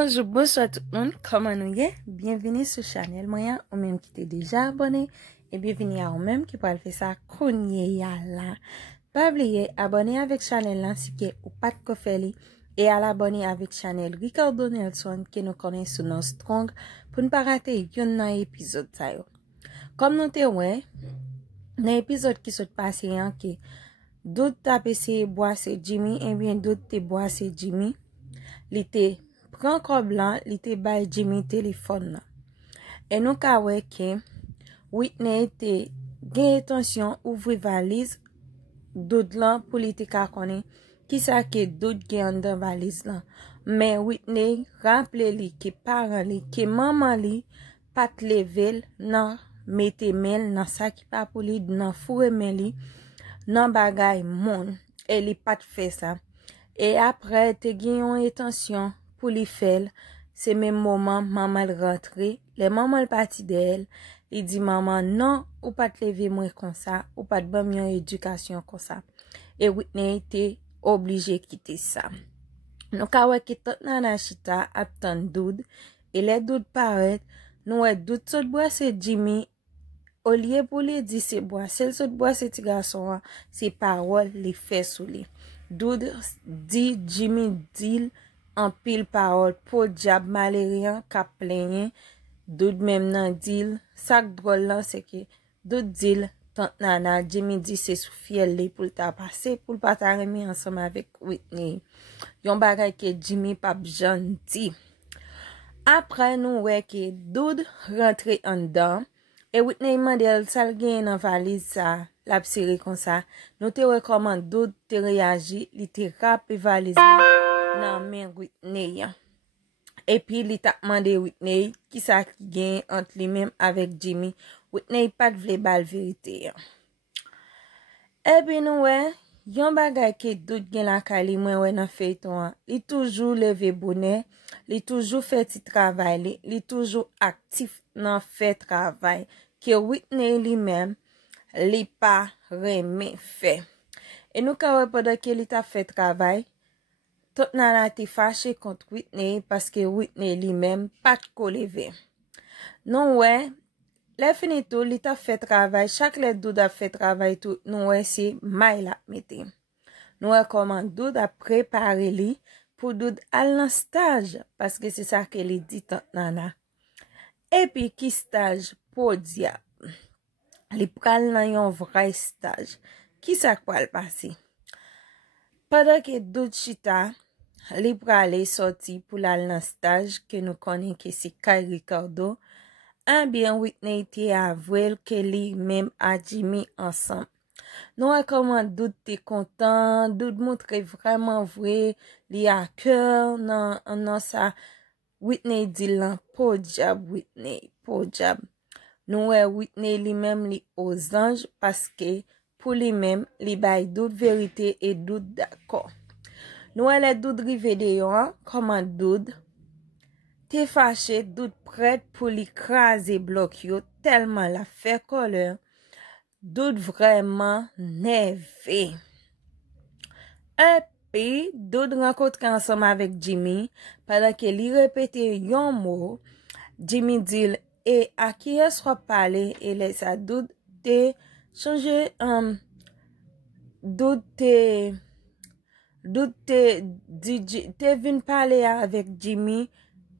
Bonjour, bonsoir tout le monde, comment nous y est? Bienvenue sur Chanel Moyen, ou même qui t'es déjà abonné, et bienvenue à ou même qui peut faire ça konye là. Pas oublier, abonner avec Chanel là, si que ou pas de faire et à l'abonner avec Chanel Ricardo Nelson, qui nous connaît sous nos strong, pour ne pas rater yon épisode ça yo. Comme nous te ouais, dans l'épisode qui s'est passé, que d'autres tapé c'est bois c'est Jimmy, et bien d'autres te bois c'est Jimmy, l'été prend comme blanc, l'été bay Jimmy téléphone. Et nous ka wè que Whitney te gen attention ouvri valise d'autres lan pour l'été ka konnen qui ça que d'autres gen dans valise là. Mais Whitney rappelé li que parent li que maman li pas level nan mette mel nan sa ki pa pou li nan foure men li nan bagay moun et li pas fait ça. Et après te gen yon attention pour li faire, c'est même moment maman rentre, les maman parti d'elle, il dit maman non ou pas te lever moi comme ça, ou pas de bonne éducation comme ça. Et Whitney était obligé quitter ça. Nous ka wè ki tot nana chita attend doud et les doud paraît, nous wè doud sot bois c'est Jimmy au lieu pour lui dire c'est bois, celle sot bois c'est ti garçon, c'est parole li fait sous li. Doud dit Jimmy dit en pile parole pour diable malérien ka plaigné doud même nan dil sak drôle là c'est que doud dil tant nana Jimmy dit c'est sou fiel li pour ta passer pour pas ta remis ensemble avec Whitney yon bagay que Jimmy pa gentil. Après nous wè que doud rentre en dedans et Whitney mandel sal gen nan valise ça la série comme ça nous te recommande doud te réagi li te rap valise nan men Whitney. Et puis li t'a demandé Whitney qui ça gagne entre lui même avec Jimmy. Whitney pas vle bal vérité. Et puis nous ouais, yon bagay que dout gen la kali mwen ouais nan feuilleton, li toujours levé bonnet, li toujours fait ti travail, li toujours actif nan fait travail que Whitney lui-même li pas remè fait. Et nous ka wè pendant que li t'a fait travail, tout nana te fâché contre Whitney parce que Whitney lui-même pas de levé. Non ouais, les fini tout, li ta fait travail, chaque les doud a fait travail tout, nous ouais c'est may la mette. Nous ouais comment doud a préparé li pour doud al nan stage parce que c'est ça que li dit tout nana. Et puis qui stage pour diable. Li pral nan yon vrai stage. Qui ça quoi le passer? Pendant que doud chita li prale sorti pour la nan stage que nous connaissons que c'est Kay Ricardo, un bien Whitney te avoué que li même a Jimmy ensemble. Nous comment doute te content, doute montre vraiment vrai, li a cœur nan ça Whitney dit lan pour diable Whitney, pour diable. Nous Whitney li même li aux anges parce que pour lui même li bay doute vérité et doute d'accord. Nous les doud rive de yon, comment doud te fâché, doud prête pour l'écraser bloc yo, tellement la fait colère, doud vraiment nervé. Et puis, doud rencontre ensemble avec Jimmy, pendant que li répète yon mot, Jimmy dit, et à qui est-ce qu'on parle, et les a doud te changer, doud te vin parler avec Jimmy,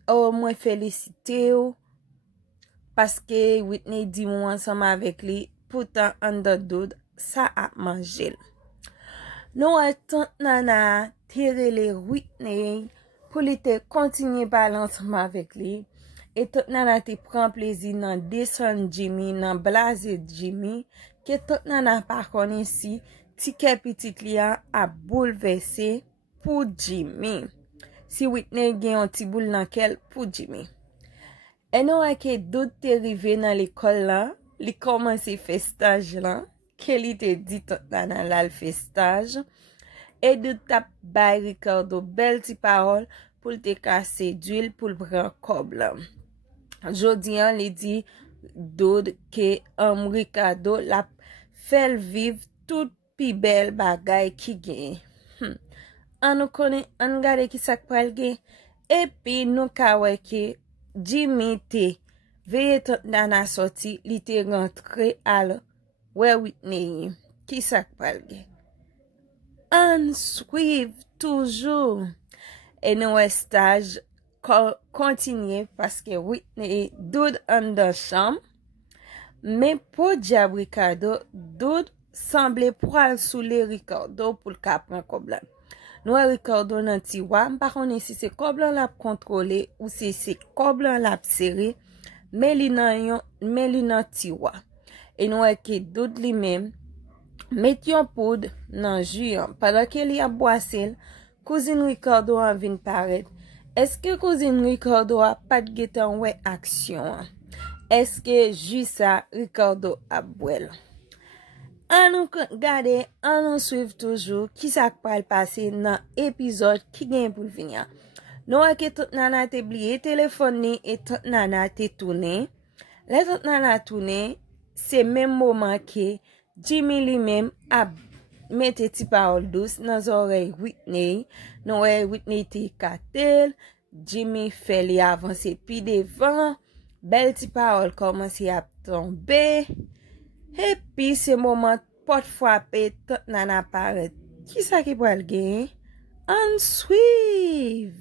au moins félicité parce que Whitney dit moi ensemble avec lui, pourtant underdood ça a mangé. Nous tant nana tiré les Whitney pour lui te continuer parler ensemble avec lui et tout nana te prend plaisir dans descendre Jimmy, dans blaser Jimmy que tout nana par contre ici ticket petit lian a bouleversé pour Jimmy. Si Whitney gen un ti boule nan kel pour Jimmy. Et nous a que d'autres te rive dans l'école là, li commencé faire stage là, que li te dit tout dans la fait stage et de tap bay Ricardo belle ti parole pour te casser d'huile pour prendre cob là. Jodi an li dit doud que Ricardo la fait vivre tout pi bel bagay ki gen. An nou konen, an gade ki sak pral gen, Et puis nous ka wè ke Jimmy te veye tot nana sorti, li te rentre al wè Whitney. Ki sak pral gen? An suiv toujou. Et nou stage kontinye paske Whitney doud an dan chambre. Men pou diab Ricardo, doud semble pral soule Ricardo pou l'ka pran koblan. Nou Ricardo nan tiwa, mpa konen si se koblan lap kontrole ou si se koblan lap sere, men li nan tiwa. Et nou ke doud li men, met yon poud nan juyan. Padan ke li a boasel, cousine Ricardo an vin paret. Eske cousine Ricardo a pat getan wè aksyon? Eske jusa Ricardo a bwel? An nou gade, an nou suiv toujou ki sak pral pase nan epizod ki gen pou l'vinya. Nou ke tout nana te bliye telefon ni et tout nana te toune. Le tout nana toune, se men mouman ke Jimmy li men a mette ti parol dous nan zorey Whitney. Nou Whitney te katel, Jimmy fe li avanse pi devan, bel ti parol komanse ap tombe. Et puis se moment pot frappe tout nan aparet. Ki sa ki pral gen? An suiv!